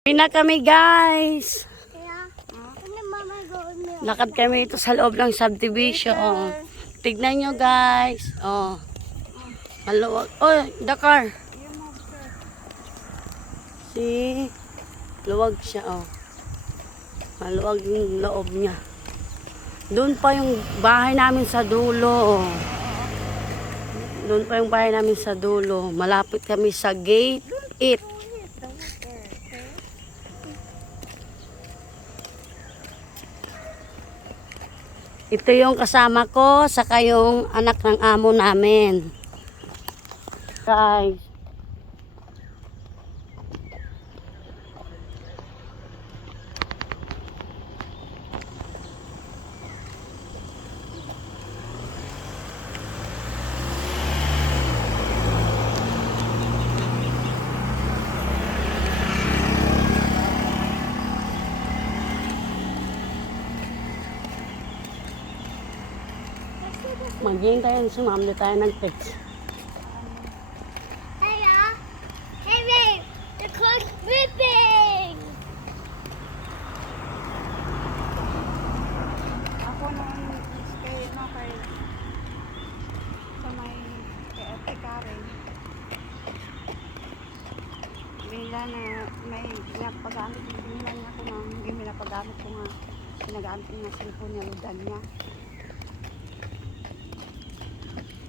Uwi na kami guys. Lakad kami ito sa loob ng subdivision. Tignan nyo guys. Oh. Maluwag. Oh, Dakar. See? Luwag siya oh. Maluwag yung loob niya. Doon pa yung bahay namin sa dulo. Doon pa yung bahay namin sa dulo. Malapit kami sa gate 8. Ito yung kasama ko, saka yung anak ng amo namin. Guys. Magiging tayo, sumamli tayo ng text. Hello? Hey babe, the clock's beeping! Ako nung stay kay sa may kay Ate Karen. Bila na may pinapagamit din lang ako ng hindi pinapagamit ko nga pinagamit ko na cellphone niya ludan niya.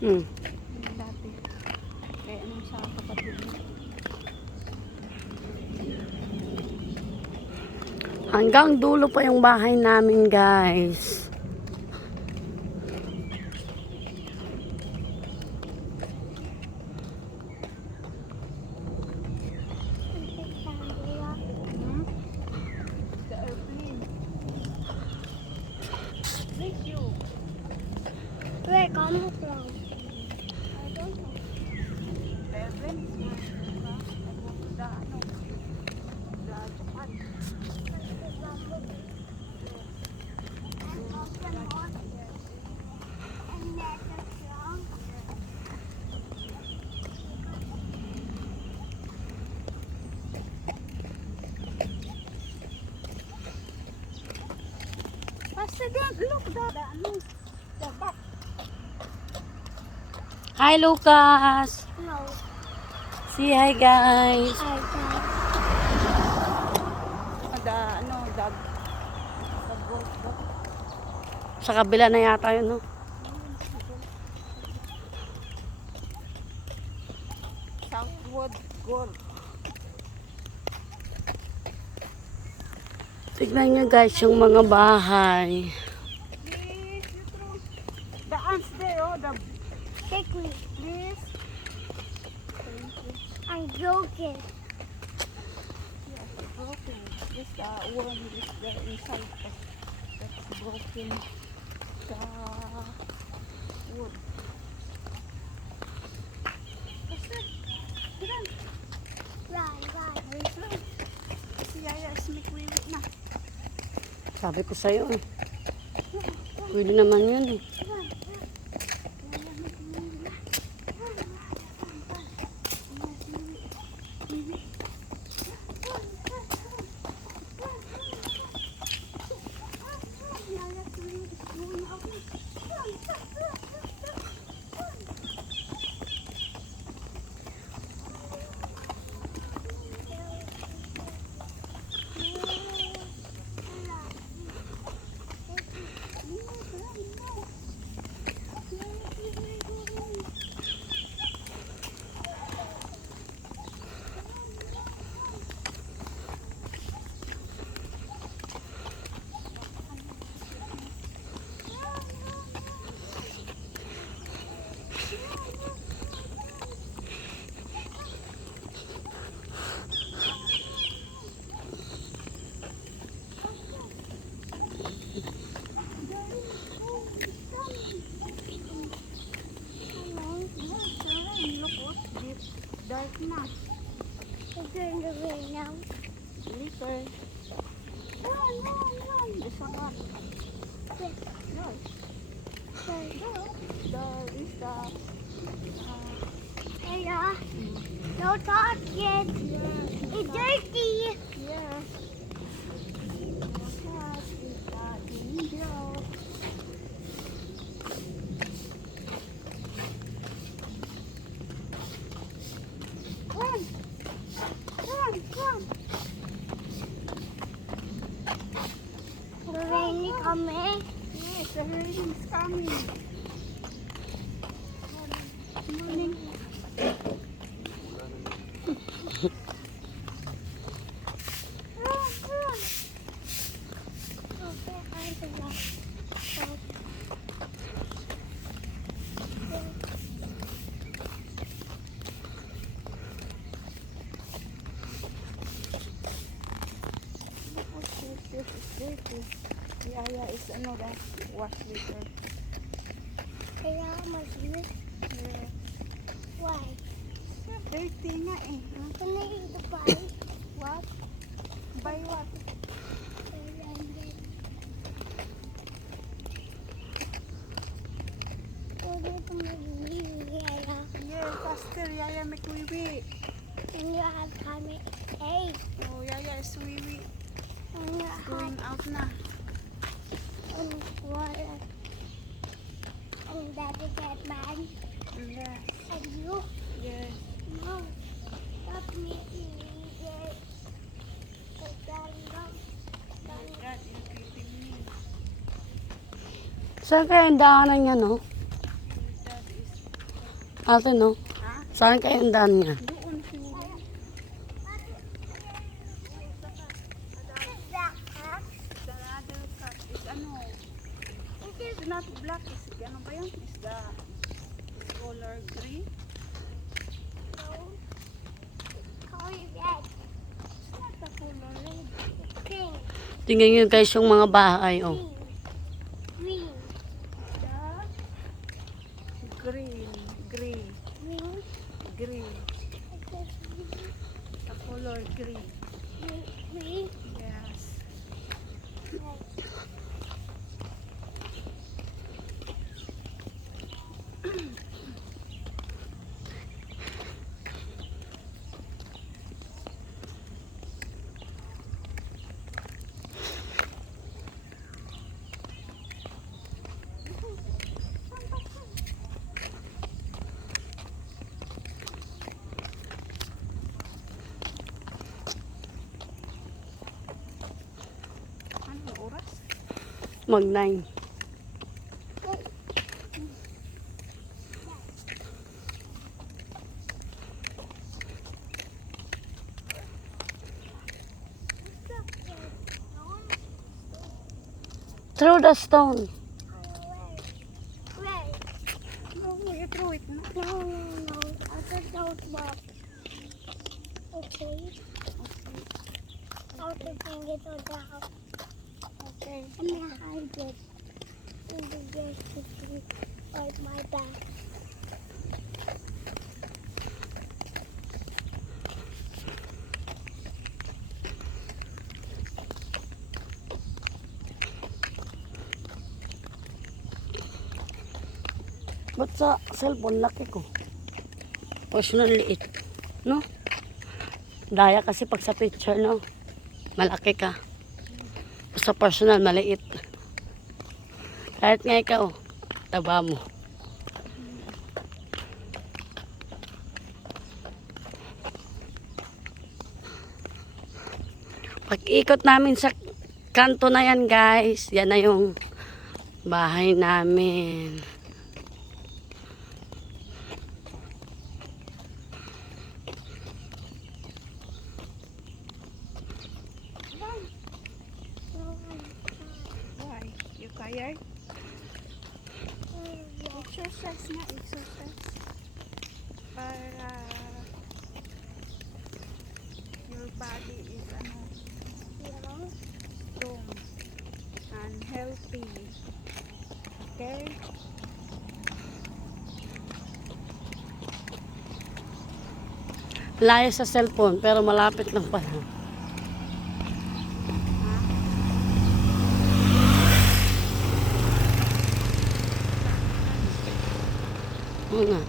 Dati. Kaya anong sa kapatid niya. Hanggang dulo pa yung bahay namin guys. The airplane. Thank you. Where come from? I don't know. The airplane is where I go to the Japan. President, look the back. Hi Lucas. No. Say hi guys. The boat. Sa kabila na yata yun no. Southwood Gold. Tignan nyo guys yung mga bahay. Please, you throw the ants there, oh, the Take me. please. I'm joking. Yeah, broken. This one is the inside that's broken. The wood. What's that? Get on. Run. Wait lang. Si Yaya sumikwewit na. Sabi ko sa'yo eh. Pwede naman yun eh. Dark na. It's in the rain now. Listen. Run. Isa ka. Yes. Yes. Hey, no talking. It's dirty. Yeah. coming? Yes, the rain is coming. Morning. Run, run. Okay, I'm the last. This is dirty. Yaya is another wash with her. Kaya mag-miss. Yeah. Why? Dirty nga eh. Can I eat the pie? What? By what? Pwede ko mag-yaya. Yes, faster. Yaya make wiwi. And you have coming. Hey, Oh, Yaya is wiwi. and you Going have out na. water. And daddy get mad. Yes. And you? Yes. No. Stop making me get. And daddy, no. My dad is beating me. Saan kaya ang daanan niya, no? My dad is... Ate, no? Ha? Saan kaya ang daan niya? Doon siguro. Black cat? The other cat is ano? It's not black. Is ano ba yun? Is the color gray? No. Call you red. It's not the color red. Pink. Tingnan niyo guys yung mga bahay, oh. Green. The green. Gray. Green. Green. The color green. Green. Yes. Ano oras? Mag-9. Through the stone. Red. No, you throw it na. No, no, no. I just don't want. Okay. I'll just hang it on the house. Okay. I'm gonna hide it in the desk to see on my back. Ba't sa cellphone laki ko? Personal liit. No? Daya kasi pag sa picture, no? Malaki ka. Sa personal, maliit. Kahit nga ikaw, taba mo. Pag ikot namin sa kanto na yan, guys, yan na yung bahay namin. Why? You tired? Exercise nga, exercise. Para your body is ano, strong and healthy. Okay? Layo sa cellphone, pero malapit lang pala. Oo nga.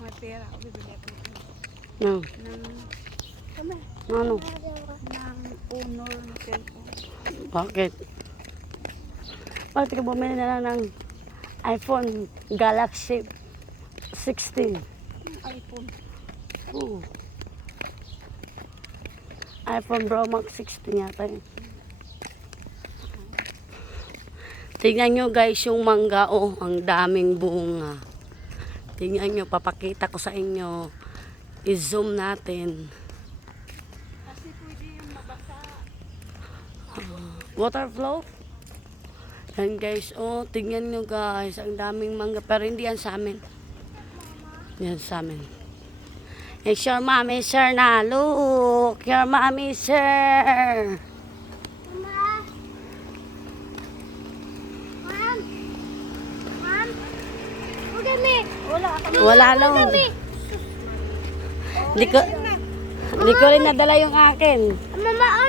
May pera ako, bibili ako No. ng Ano? Honor na cellphone. Bakit? Bakit ka bumili na lang ng iPhone Galaxy 16. iPhone. Oo. iPhone Pro Max 16 yata yun. Tingnan nyo guys yung mangga, oh, ang daming bunga. Tingnan nyo, papakita ko sa inyo. I-zoom natin. Kasi pwede yung mabasa. Water flow. Yan guys, oh, tingnan nyo guys, ang daming mangga. Pero hindi yan sa amin. Yan sa amin. It's your mommy, sir, na. Look, your mommy, sir. Mama. Mom. Mom. Look at me. Wala lang. Look at me. Hindi ko rin nadala yung akin. Mama,